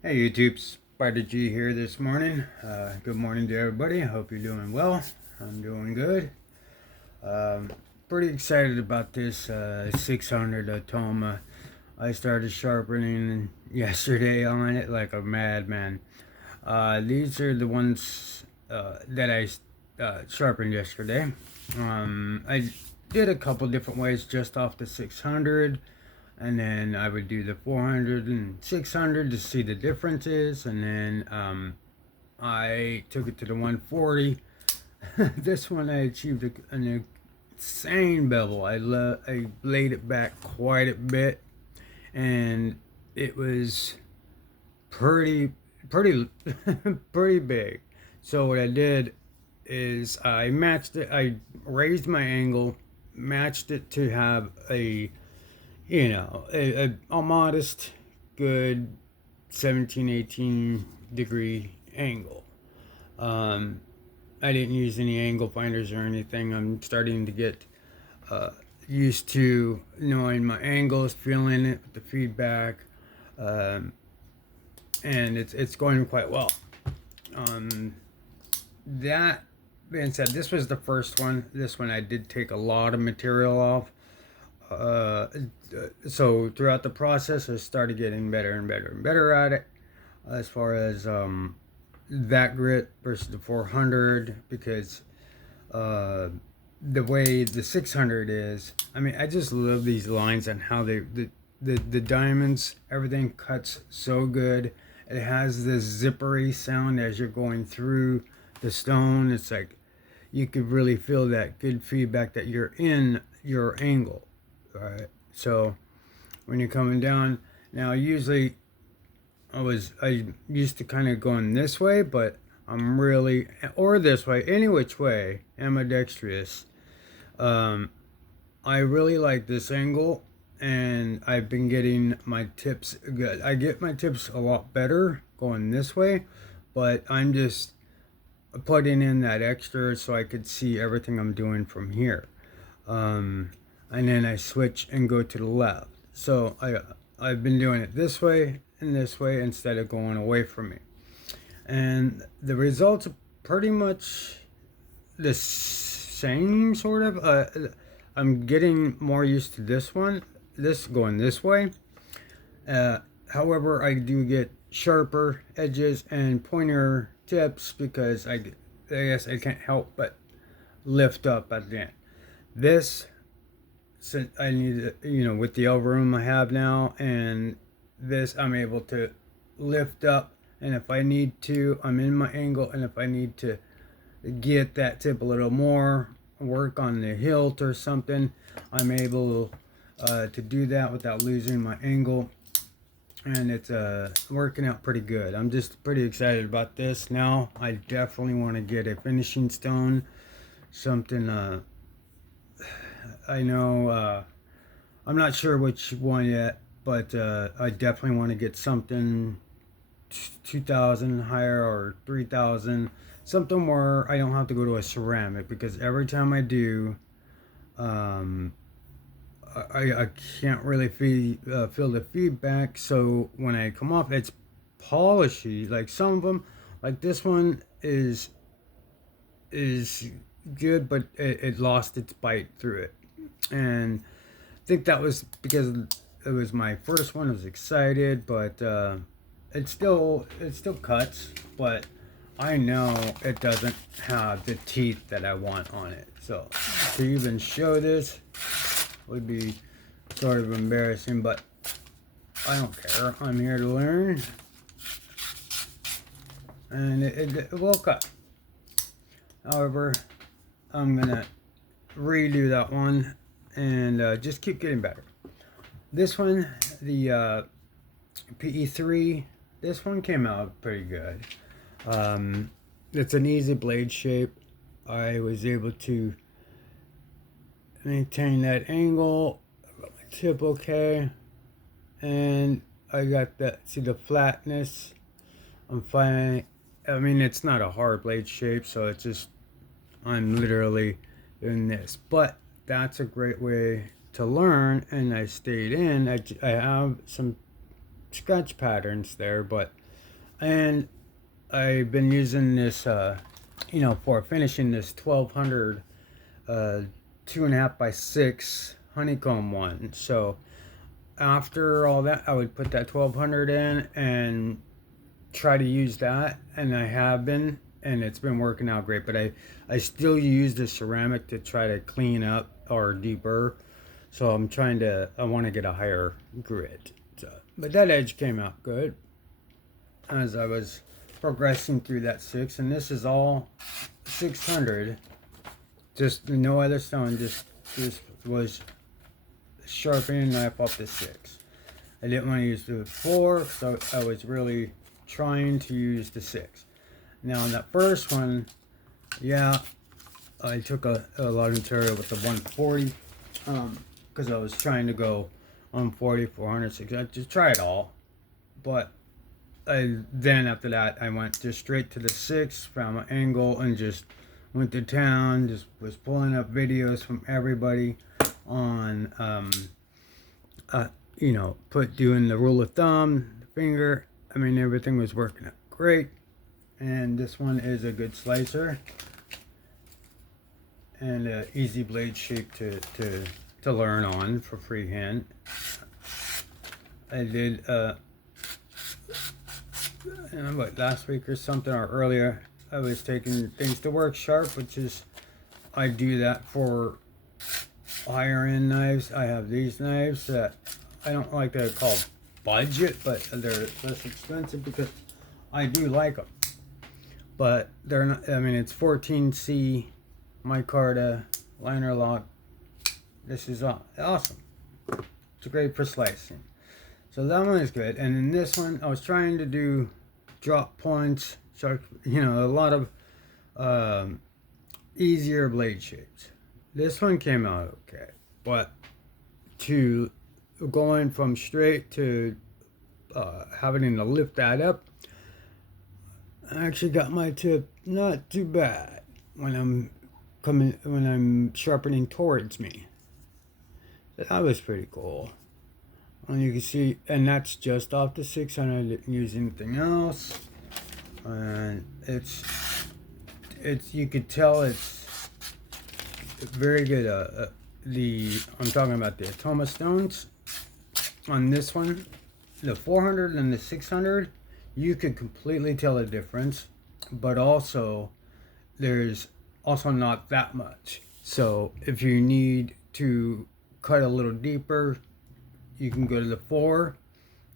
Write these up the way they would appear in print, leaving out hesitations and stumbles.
Hey YouTube, Spider G here this morning. Good morning to everybody. I hope you're doing well. I'm doing good. Um, Pretty excited about this 600 Atoma. I started sharpening yesterday on it like a madman. These are the ones that I sharpened yesterday. I did a couple different ways just off the 600, and then I would do the 400 and 600 to see the differences, and then I took it to the 140. This one I achieved an insane bevel. I laid it back quite a bit, and it was pretty pretty big. So what I did is I matched it. I raised my angle, matched it to have a modest, good 17-18 degree angle. Um, I didn't use any angle finders or anything. I'm starting to get uh, used to knowing my angles, feeling it with the feedback, um, and it's going quite well. Um, that being said, this was the first one. This one I did take a lot of material off. So throughout the process, I started getting better and better and better at it. As far as that grit versus the 400, because uh, the way the 600 is, I mean, I just love these lines and how the diamonds, everything cuts so good. It has this zippery sound as you're going through the stone. It's like you could really feel that good feedback that you're in your angle. All right. So when you're coming down, now usually I used to kind of going this way, but I'm really, or this way, any which way, ambidextrous. Um, I really like this angle, and I've been getting my tips good. I get my tips a lot better going this way, but I'm just putting in that extra so I could see everything I'm doing from here. Um, and then I switch and go to the left. So I've been doing it this way and this way instead of going away from me. And the results are pretty much the same, sort of. I'm getting more used to this one, this going this way. Uh, However, I do get sharper edges and pointer tips because I guess I can't help but lift up at the end. This, since I need, with the room I have now, and this, I'm able to lift up, and if I need to, I'm in my angle, and if I need to get that tip a little more, work on the hilt or something, I'm able to do that without losing my angle, and it's working out pretty good. I'm just pretty excited about this. Now I definitely want to get a finishing stone, something I know I'm not sure which one yet, but I definitely want to get something 2,000 higher or 3,000, something where I don't have to go to a ceramic, because every time I do, um, I can't really feel the feedback. So when I come off, it's polishy. Like some of them, like this one is good, but it lost its bite through it, and I think that was because it was my first one. I was excited, but it still cuts, but I know it doesn't have the teeth that I want on it. So to even show this would be sort of embarrassing, but I don't care. I'm here to learn, and it will cut. However, I'm gonna redo that one and just keep getting better. This one, the PE3, this one came out pretty good. It's an easy blade shape. I was able to maintain that angle, tip okay, and I got the flatness. I'm fine. I mean, it's not a hard blade shape, so it's just, I'm literally doing this. But that's a great way to learn, and I stayed in. I have some sketch patterns there, but And I've been using this, you know, for finishing this 1200 2.5 by 6 honeycomb one. So after all that, I would put that 1200 in and try to use that, and I have been, and it's been working out great. But I still use the ceramic to try to clean up or deburr. So I want to get a higher grit. So, but that edge came out good as I was progressing through that 6, and this is all 600. Just no other stone. Just was sharpening knife off the 6. I didn't want to use the 4, so I was really trying to use the 6. Now on that first one, yeah, I took a lot of material with the 140, because I was trying to go 140, 400, 600, I just try it all. But then after that, I went just straight to the 6, found my angle, and just went to town. Just was pulling up videos from everybody on, you know, doing the rule of thumb, the finger. I mean, everything was working out great. And this one is a good slicer and an easy blade shape to learn on for freehand. I did, you know, what, last week or something or earlier, I was taking things to work sharp, which is, I do that for higher end knives. I have these knives that I don't like to call budget, but they're less expensive because I do like them. But they're not, I mean, it's 14C micarta liner lock. This is awesome. It's great for slicing. So that one is good. And in this one, I was trying to do drop points, you know, a lot of easier blade shapes. This one came out okay, but to going from straight to having to lift that up, I actually got my tip not too bad when I'm sharpening towards me. So that was pretty cool. And you can see, and that's just off the 600. I didn't use anything else, and it's you could tell it's very good. I'm talking about the Atoma stones on this one, the 400 and the 600. You could completely tell the difference, but also there's also not that much. So if you need to cut a little deeper, you can go to the 4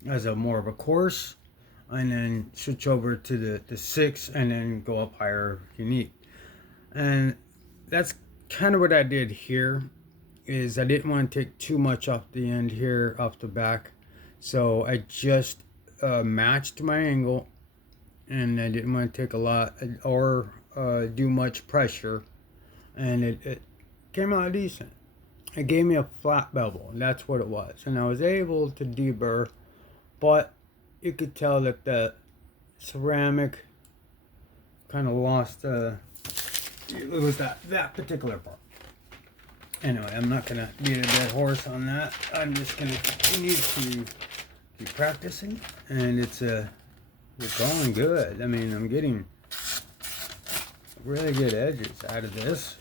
as a more of a course, and then switch over to the 6 and then go up higher if you need. And that's kind of what I did here, is I didn't want to take too much off the end here, off the back. So I just matched my angle, and I didn't want to take a lot or do much pressure, and it came out decent. It gave me a flat bevel, and that's what it was. And I was able to deburr, but you could tell that the ceramic kind of lost, it was that particular part. Anyway, I'm not going to beat a dead horse on that. I'm just going to continue to keep practicing, and we're going good. I mean, I'm getting really good edges out of this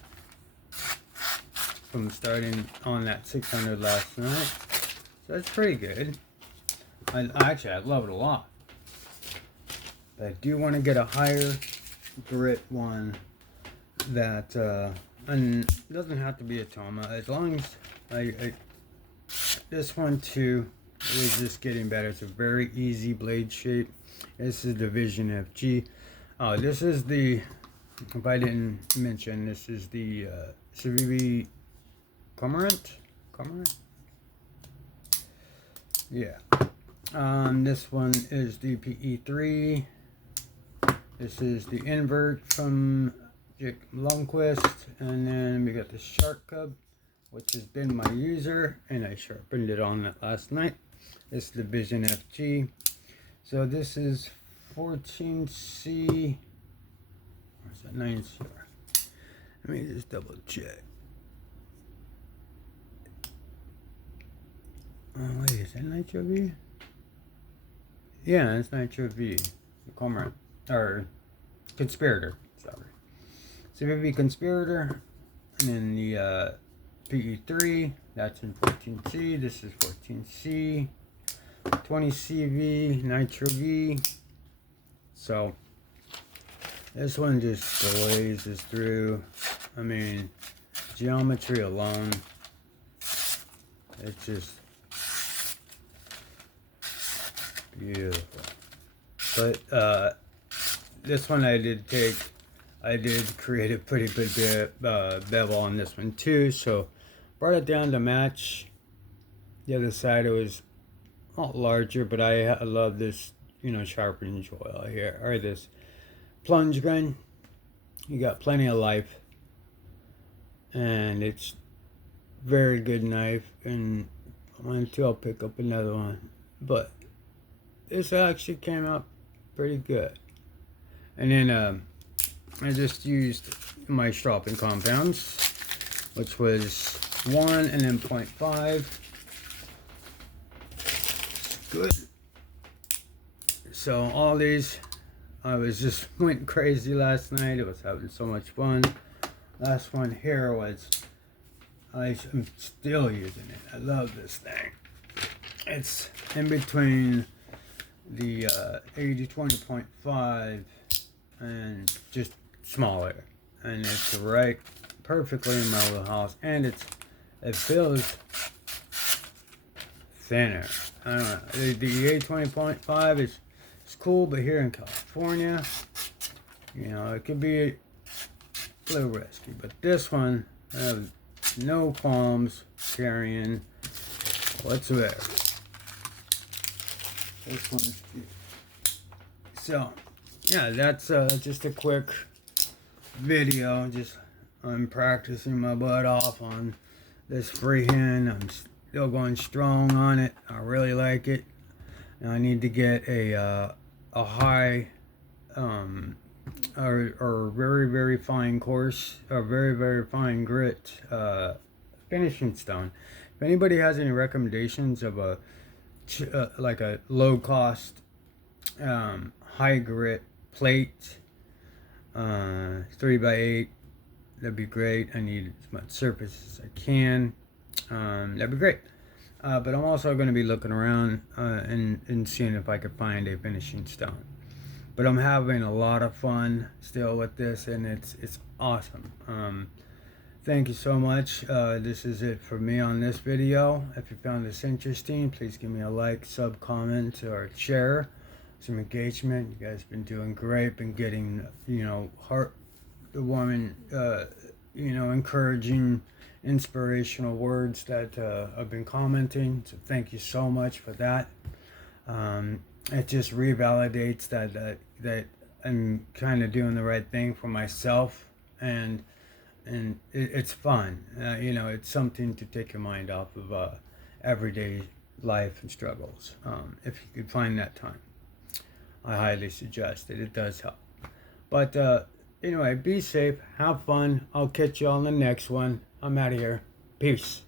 from starting on that 600 last night. So it's pretty good. I love it a lot. But I do want to get a higher grit one that, and it doesn't have to be Atoma, as long as this one too, it was just getting better. It's a very easy blade shape. This is Division FG. Oh, this is the, if I didn't mention, this is the Civivi Cormorant? Yeah. This one is the PE3. This is the invert from Jake Lundquist. And then we got the Shark Cub, which has been my user, and I sharpened it on that last night. This is the Vision FG. So this is 14C. Or is that 9C? Let me just double check. Oh, wait, is that Nitro V? Yeah, it's Nitro V. cormorant, or conspirator, sorry. CVB conspirator, and then the PE3, that's in 14C, this is 14C, 20CV, Nitro V. So this one just blazes through. I mean, geometry alone, it's just beautiful. But this one I did create a pretty big bevel on this one too, so brought it down to match. The other side, it was a lot larger, but I love this, you know, sharpening oil here, or this plunge gun. You got plenty of life, and it's very good knife, and I want to, I'll pick up another one, but this actually came out pretty good. And then I just used my stropping compounds, which was 1 and then 0.5. Good. So all these, I was just went crazy last night. I was having so much fun. Last one here was, I'm still using it. I love this thing. It's in between the 80-20.5 and just smaller, and it's right perfectly in my little house, and it feels thinner. I don't know. The 80-20.5 is cool, but here in California, you know, it could be a little risky. But this one, I have no qualms carrying whatsoever. This one's cute. So, yeah, that's just a quick video. I'm practicing my butt off on this freehand. I'm still going strong on it. I really like it. And I need to get a high or very fine coarse, or very fine grit finishing stone. If anybody has any recommendations of like a low cost high grit plate, 3x8, that'd be great. I need as much surface as I can. That'd be great. But I'm also going to be looking around and seeing if I could find a finishing stone. But I'm having a lot of fun still with this, and it's awesome. Thank you so much. This is it for me on this video. If you found this interesting, please give me a like, sub, comment, or share. Some engagement. You guys have been doing great. Been getting, you know, heartwarming, you know, encouraging, inspirational words that I've been commenting. So thank you so much for that. It just revalidates that I'm kind of doing the right thing for myself, and it's fun. You know, it's something to take your mind off of everyday life and struggles. If you could find that time, I highly suggest it. It does help. But anyway, be safe, have fun. I'll catch you on the next one. I'm out of here. Peace.